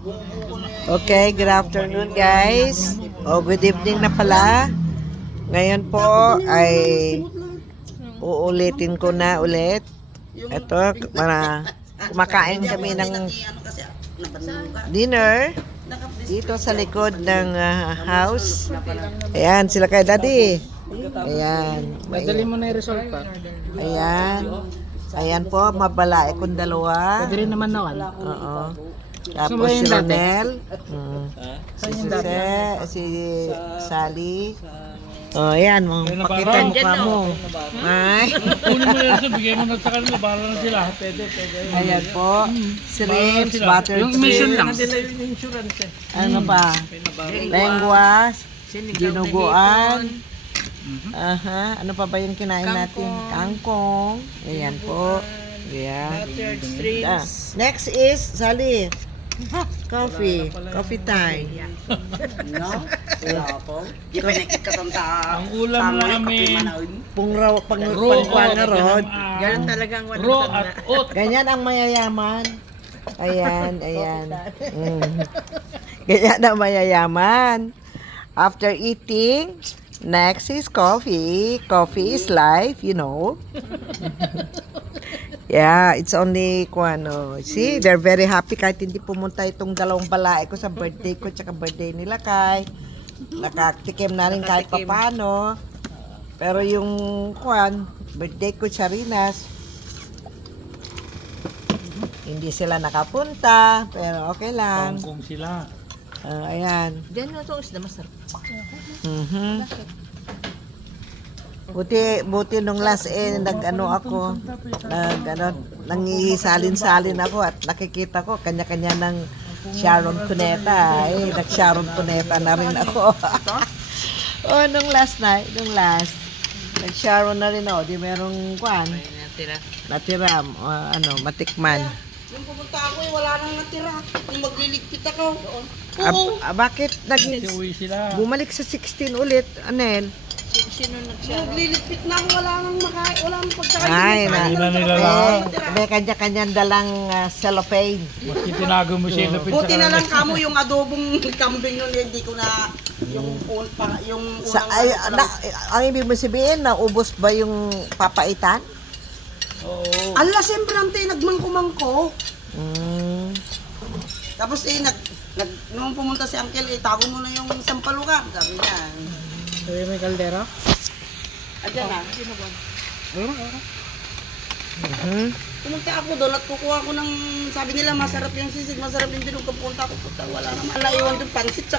Okay, good afternoon guys. Good evening na pala. Ngayon po ay uulitin ko na ulit. Ito, kumakain kami ng dinner dito sa likod ng house. Ayan, sila kay Daddy. Ayan. Madali mo na i-resolve pa. Ayan. Ayan po, mabalae kong dalawa. Pwede rin naman naman. Oo. Tapos si Ronel, si Jose, si Sally. Oh, ayan mo. Pakita ang mukha mo. Ay. Kunin mo yan, bigay mo na sa kanila, bahala na sila. Pwede. Ayan po. Shrimps, butter Yung mission lang. shrimps. Ano pa? Lengwas, dinuguan. Aha. Ano pa ba yung kinain natin? Kangkong. Ayan po. Ayan. Next is, Sally. Coffee. Coffee time. No? Wala po. Di pa nakikatanta. Ang ulam namin. Pangpangarod. Ganun talagang wala Raw at oat. Ganyan ang mayayaman. Ayan. Ganyan ang mayayaman. After eating, next is coffee. Coffee is life, you know. Yeah, it's only kuano. See, they're very happy kahit hindi pumunta itong dalawang balae ko sa birthday ko tsaka birthday nila kay. Nakatikim na rin kahit papano. Pero yung birthday ko sa Rinas, hindi sila nakapunta, pero okay lang. Kung sila. Ayan. Diyan na itong isda masarap. Buti nung last nag-ano ako, nangisalin-salin ako at nakikita ko kanya-kanya ng Sharon Cuneta. Nag-Sharon Cuneta na rin ako. Nung last, nag-Sharon na rin ako. Di merong natira, matikman. Nung pumunta ako wala nang natira. Kung magliligpit ako. Bakit Uwi sila. bumalik sa 16 ulit, Anel? Magliligpit na ako wala nang makain. Wala nang pagkain. Ay, may kanya-kanyang dalang cellophane. Maski tinago mo siya lapit sa Buti na lang kamo yung adobong kambing nun. Hindi ko na yung Ang ibig mo sabihin, naubos ba yung papaitan? Oo. Ala, siyempre ante, nagmangko-mangko. Tapos nung pumunta si Uncle, tago mo na yung sampalukan. Sabi niya. Sabi may kaldera? Adyan na. Pumunta ako doon at kukuha ko ng, sabi nila masarap yung sisig, masarap yung dinug. Pupunta ako, wala naman. Naiwan yung pansit sa